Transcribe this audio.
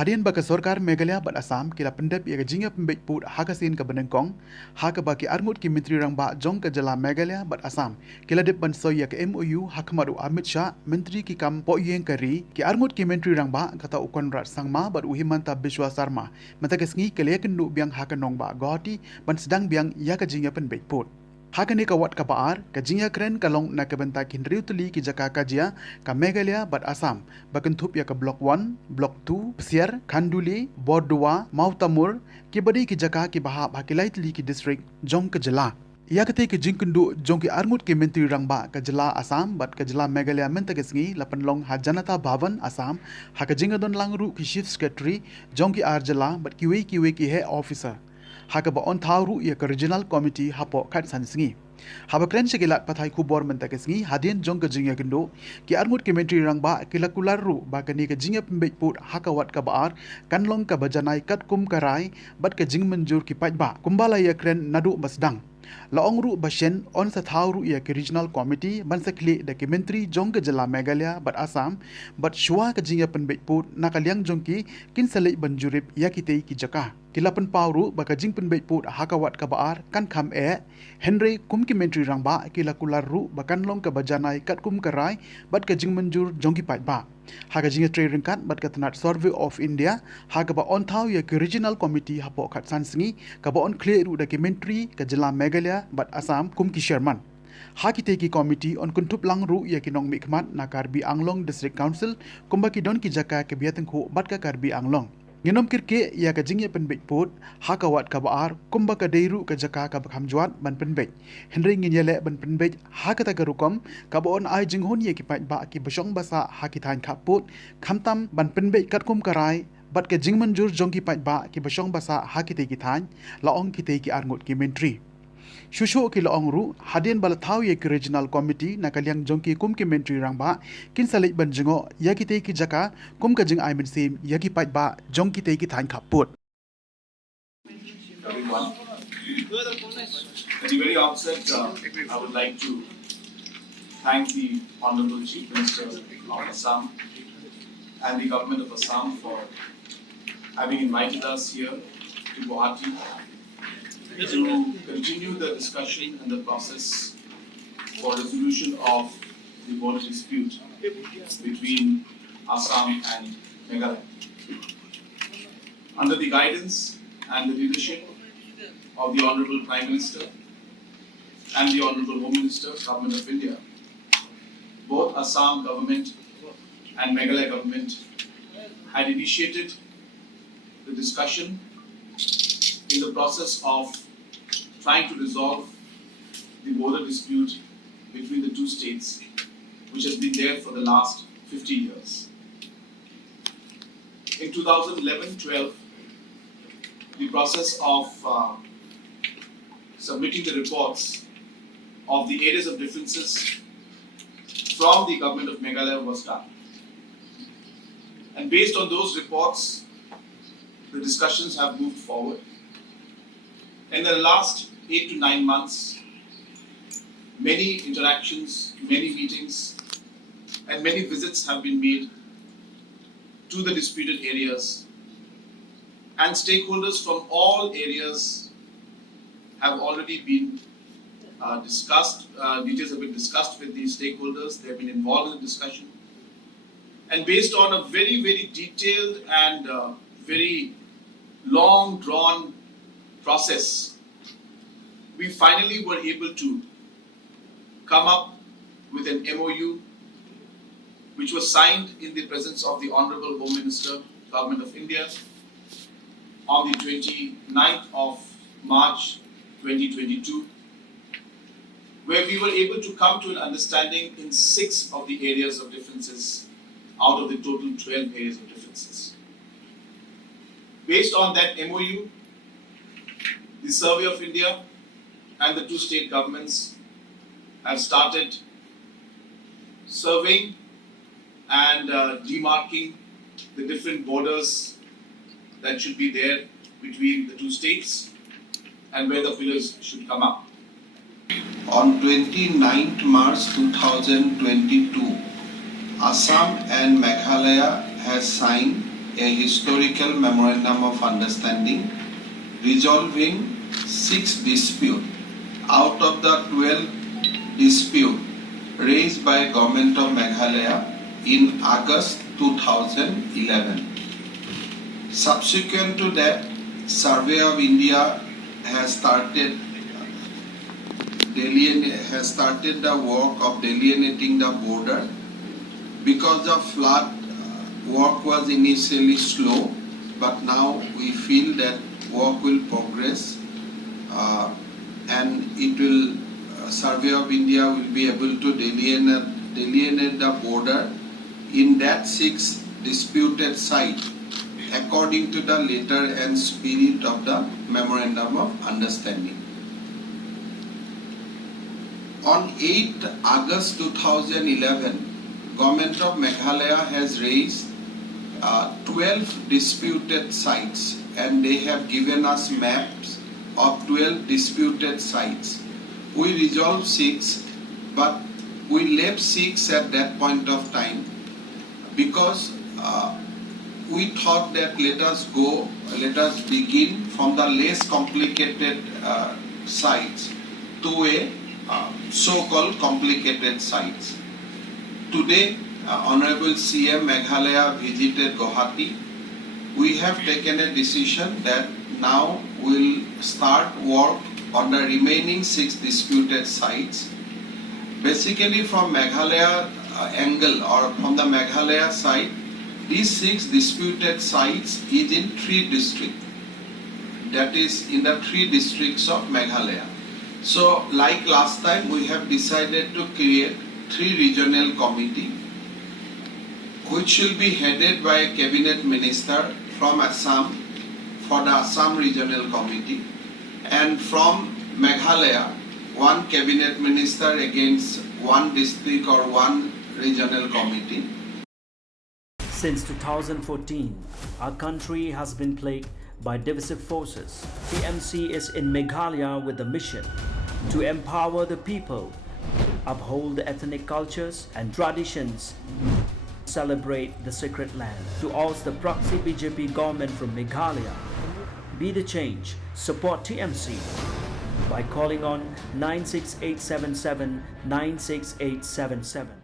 Hadian baka sorkar Meghalaya bat Assam kila pendep ia jinga pembek put hakasin ke benengkong haka baki armut ki Myntri Rangbah jong ke jylla Meghalaya bat Assam kila dep ban soya ke MOU hakmaru Amit Shah menteri ki kam po yeng kari ki armut ki Myntri Rangbah kata ukon rat sangma bat uhimanta Bishwa Sarma matagasngi ke Iakynduh biang hakanong ba goti ban sedang biang ia ke jinga pembek put Hakani kawat kapaar, kajingya kren kalong na kabenta kinriu tuli ki jaka kajia ka Meghalaya bat Assam, bakentup ya ka Block 1, Block 2, Psiar, Khanduli, Bordua, Mawphor, ki badi ki jaka ki bahab hakilai tuli ki district jong ke jylla. Iakynduh ki Iakynduh jong ki armut ki Myntri Rangbah ka jylla Assam bat ka jylla Meghalaya mentagasngi lapan long ha Janata Bhavan Assam, hakajinga don langru ki Chief Secretary jong ki ar jylla bat kiwe ki head officer. Haka ba on thauru ia ke regional committee hapo kat sansingi haba kren segilat pathai kubor mentagasngi hadien jong ke jinga Iakynduh ki armut ke Myntri Rangbah kila kularu ba kani ke jinga pembek put haka wat ka baar kanlong ka bajanai kat kum karai bat ke jing menjur ki pajba kumbala ia kren nadu basdang laong ru bashen on sa thauru ia ke regional committee ban sakli da ke menteri jong ke jylla Meghalaya bat Assam bat shua ke jinga pembek put nakaliang jong ki kin salai banjurip ia kitei ki jaka Kilapan pauru baka jing pembek put hakawat ka baar kan kham Henry kum ki Myntri Rangbah kila kularu bakan long ka bajanai kat kum karai bat ka jing menjur jongki pat ba haga jinga tre ringkat bat ka tanat Survey of India haga ba on thau ya ki regional committee hapo kat sansingi ka ba on clear ru da ki menteri ka jylla Meghalaya bat Assam kum ki chairman Hakite ki committee on kuntup langru ya ki nong mikmat na Karbi Anglong District Council kumba ki don ki jaka ke biatengku bat ka Karbi Anglong Nginom kirke ia ka jingya penbek put hakawat ka baar kumba ka deiru ka jaka ka bakhamjuat ban penbek Henry nginyele ban penbek hakata ka rukom ka baon ai jinghon ye ki pat ba ki basong basa hakitan kaput khamtam ban penbek kat kum karai bat ka jingmanjur jong ki pat ba ki basong basa hakite ki than laong kite ki arngut ki menteri Shushu ki laong ru hadien bala thau ye ki regional committee nakaliang jong ki kum ki Myntri Rangbah kin salik ban jingo ya ki te ki jaka kum ka jing ai min sim ya ki pat ba jong ki te ki than khaput Everyone. At the very outset, I would like to thank the Honorable Chief Minister of Assam and the Government of Assam for having invited us here to Guwahati to continue the discussion and the process for resolution of the border dispute between Assam and Meghalaya. Under the guidance and the leadership of the Honorable Prime Minister and the Honorable Home Minister, Government of India, both Assam government and Meghalaya government had initiated the discussion in the process of trying to resolve the border dispute between the two states, which has been there for the last 50 years. In 2011-12, the process of submitting the reports of the areas of differences from the government of Meghalaya was done. And based on those reports, the discussions have moved forward. In the last 8 to 9 months, many interactions, many meetings, and many visits have been made to the disputed areas, and stakeholders from all areas have already been discussed, details have been discussed with these stakeholders, they have been involved in the discussion. And based on a very, very detailed and very long drawn process, we finally were able to come up with an MOU which was signed in the presence of the Honorable Home Minister, Government of India, on the 29th of March 2022, where we were able to come to an understanding in 6 of the areas of differences out of the total 12 areas of differences. Based on that MOU, the Survey of India and the two state governments have started surveying and demarking the different borders that should be there between the two states and where the pillars should come up. On 29th March 2022, Assam and Meghalaya has signed a historical memorandum of understanding resolving 6 disputes out of the 12 disputes raised by Government of Meghalaya in August 2011. Subsequent to that, Survey of India has started the work of delineating the border. Because of flood, work was initially slow, but now we feel that work will progress and it will Survey of India will be able to delineate the border in that 6 disputed sites according to the letter and spirit of the Memorandum of Understanding. On 8 August 2011, Government of Meghalaya has raised 12 disputed sites, and they have given us maps of 12 disputed sites. We resolved 6, but we left 6 at that point of time because we thought that let us begin from the less complicated sites to a so-called complicated sites. Today, Honorable CM Meghalaya visited Guwahati. We have taken a decision that now we'll start work on the remaining 6 disputed sites. Basically from Meghalaya angle or from the Meghalaya side, these 6 disputed sites is in 3 districts. That is in the 3 districts of Meghalaya. So like last time, we have decided to create 3 regional committee which will be headed by a cabinet minister from Assam for the Assam Regional Committee, and from Meghalaya 1 cabinet minister against 1 district or 1 regional committee. Since 2014, our country has been plagued by divisive forces. TMC is in Meghalaya with the mission to empower the people, uphold the ethnic cultures and traditions, celebrate the sacred land. To oust the proxy BJP government from Meghalaya, be the change, support TMC by calling on 96877 96877.